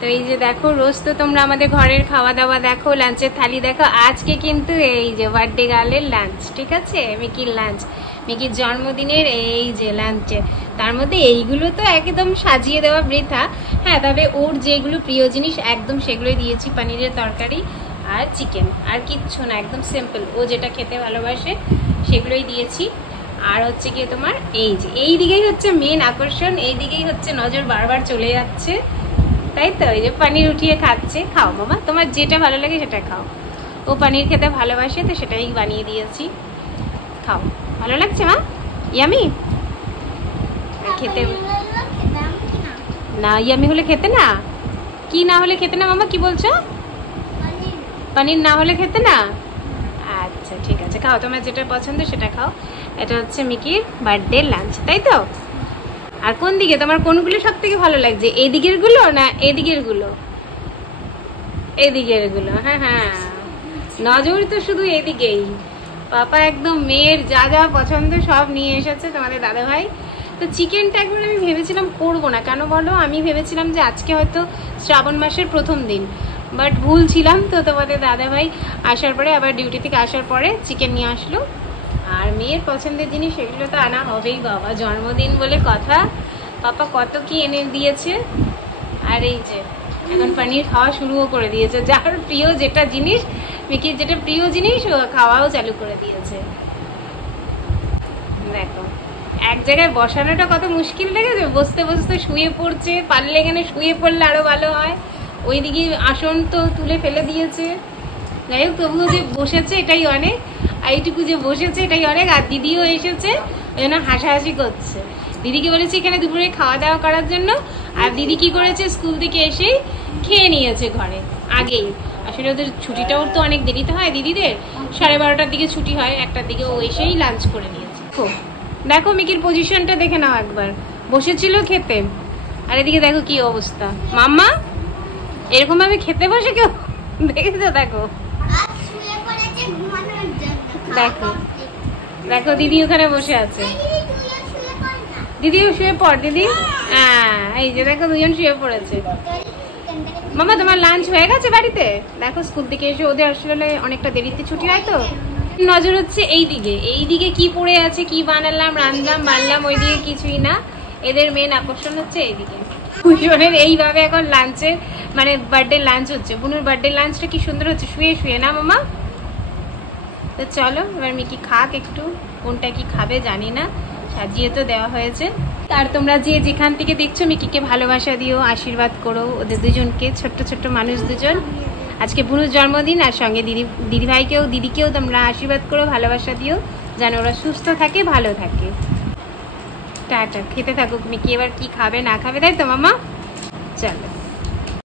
তো এই যে দেখো, রোজ তো তোমরা আমাদের ঘরের খাওয়া দাওয়া দেখো, লাঞ্চের থালি দেখো। আজকে কিন্তু এই যে বার্থডে গার্লের লাঞ্চ, ঠিক আছে, মিকির লাঞ্চ, মিকির জন্মদিনের এই যে লাঞ্চে। তার মধ্যে এইগুলো তো একদম সাজিয়ে দেওয়া বৃথা। হ্যাঁ, তবে ওর যেগুলো প্রিয় জিনিস একদম সেগুলোই দিয়েছি, পনিরের তরকারি আর চিকেন, আর কিচ্ছু না, একদম সিম্পল। ও যেটা খেতে ভালোবাসে সেগুলোই দিয়েছি। আর হচ্ছে গিয়ে তোমার এই যে এই দিকেই হচ্ছে মেন আকর্ষণ, এই দিকেই হচ্ছে নজর বারবার চলে যাচ্ছে, তাই তো। এই যে পনির উঠিয়ে খাচ্ছে। খাও মামা, তোমার যেটা ভালো লাগে সেটা খাও। ও পনির খেতে ভালোবাসে তো সেটাই বানিয়ে দিয়েছি, খাও। ভালো লাগছে মা? ইয়ামি? খেতে না, ইয়ামি হলে খেতে না? কি না হলে খেতে না মামা, কি বলছো? পনির না হলে খেতে না? আচ্ছা ঠিক আছে, খাও, তোমার যেটা পছন্দ সেটা খাও। এটা হচ্ছে মিকির বার্থডে লাঞ্চ, তাই তো। আর কোন দিকে তোমার কোনগুলো সব থেকে ভালো লাগছে, এদিকের গুলো না এদিকের গুলো? এদিকের গুলো, হ্যাঁ হ্যাঁ, নজর তো শুধু এদিকেই। পাপা একদম মেয়ের যা যা পছন্দ সব নিয়ে এসেছে তোমাদের দাদা ভাই। তো চিকেনটা একবার আমি ভেবেছিলাম করবো না, কেন বলো, আমি ভেবেছিলাম যে আজকে হয়তো শ্রাবণ মাসের প্রথম দিন, বাট ভুল ছিলাম। তো তোমাদের দাদা ভাই আসার পরে, আবার ডিউটি থেকে আসার পরে চিকেন নিয়ে আসলো। আর মেয়ের পছন্দের জিনিস সেগুলো তো আনা হবেই বাবা, জন্মদিন বলে কথা। পাপা কত কি এনে দিয়েছে। আর এই যে এখন পনির খাওয়া শুরুও করে দিয়েছে, যার প্রিয় যেটা জিনিস, মিকির যেটা প্রিয় জিনিস ও খাওয়াও চালু করে দিয়েছে। দেখো এক জায়গায় বসানোটা কত মুশকিল লেগেছে, বসতে বসতে শুয়ে পড়ছে, পারলে এখানে শুয়ে পড়লে আরো ভালো হয়। ওইদিকে আসন তো তুলে ফেলে দিয়েছে। যাই হোক, তবুও যে বসেছে এটাই অনেক, আর এইটুকু যে বসেছে এটাই অনেক। আর দিদিও এসেছে, ওই জন্য হাসাহাসি করছে। দিদিকে বলেছি এখানে দুপুরে খাওয়া দাওয়া করার জন্য, আর দিদি কি করেছে, স্কুল থেকে এসেই খেয়ে নিয়েছে ঘরে আগেই। আসলে ওদের ছুটিটাও তো অনেক দেরিতে হয়, দিদিদের 12:30টার দিকে ছুটি হয়, 1টার দিকে ও এসেই লাঞ্চ করে নিয়েছে। দেখো মিকির পজিশনটা দেখে নাও একবার, বসেছিল খেতে, আর এদিকে দেখো কি অবস্থা। মাম্মা এরকম ভাবে খেতে বসে কেউ দেখেছো? দেখো দেখো দেখো, দিদি ওখানে বসে আছে। দিদিও শুয়ে পড়, দিদি। হ্যাঁ এই যে দেখো, দুজন শুয়ে পড়েছে। মামা তোমার লাঞ্চ হয়ে গেছে বাড়িতে? দেখো স্কুল থেকে এসে ওদের আসলে অনেকটা দেরিতে ছুটি হয়, তো নজর হচ্ছে এই দিকে, এই দিকে কি পড়ে আছে, কি বানালাম, রান্নাম বানলাম, ওই দিকে কিছুই না। এদের মেন আকর্ষণ হচ্ছে এইদিকে। কুশনের এইভাবে এখন লাঞ্চের মানে বার্থডে লাঞ্চ হচ্ছে। বুনুর বার্থডে লাঞ্চটা কি সুন্দর হচ্ছে, শুয়ে শুয়ে, না মামা? তো চলো এবার মিকি খাক একটু, কোনটা কি খাবে জানি না, সাজিয়ে তো দেওয়া হয়েছে। আর তোমরা যে যেখান থেকে দেখছো মিকিকে ভালোবাসা দিও, আশীর্বাদ করো ওদের দুজনকে, ছোট্ট ছোট্ট মানুষ দুজন। আজকে বুনুর জন্মদিন, আর সঙ্গে দিদিকেও তোমরা আশীর্বাদ করো, ভালোবাসা দিও, যেন ওরা সুস্থ থাকে, ভালো থাকে। টাটা, খেতে থাকুক মিকি, এবার কি খাবে না খাবে, তাই তো মামা? চলো।